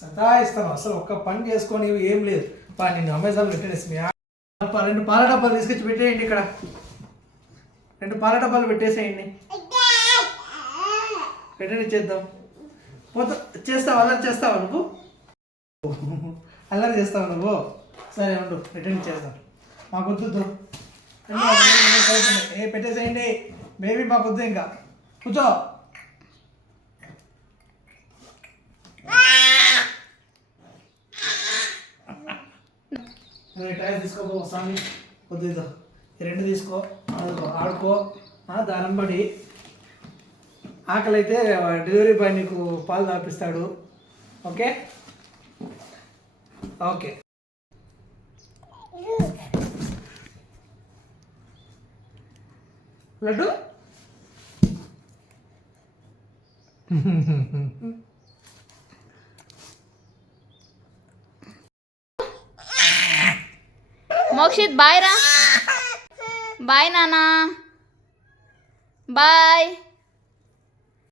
సతాయిస్తాను అసలు. ఒక్క పని చేసుకొని ఏం లేదు. నేను అమెజాన్ పెట్టేసి రెండు పాల డబ్బాలు తీసుకొచ్చి పెట్టేయండి. ఇక్కడ 2 పాల డబ్బాలు పెట్టేసేయండి. పెట్టండి, చేద్దాం. చేస్తావా? అల్లరి చేస్తావా నువ్వు? అల్లరి చేస్తావా నువ్వు? సరే ఉండు, రిటర్న్ చేద్దాం. మాకు వద్దు. పెట్టేసేయండి బేబీ, మాకు వద్దు. ఇంకా కూర్చో. టైర్ తీసుకోబో స్వామి. వద్దు, 2 తీసుకో. ఆడుకో. దానం పడి ఆకలి అయితే డెలివరీ బాయ్ నీకు పాలు తాపిస్తాడు. Okay okay. లడ్డు మోక్షిత్ బాయ్ రా. బాయ్ నానా, బాయ్.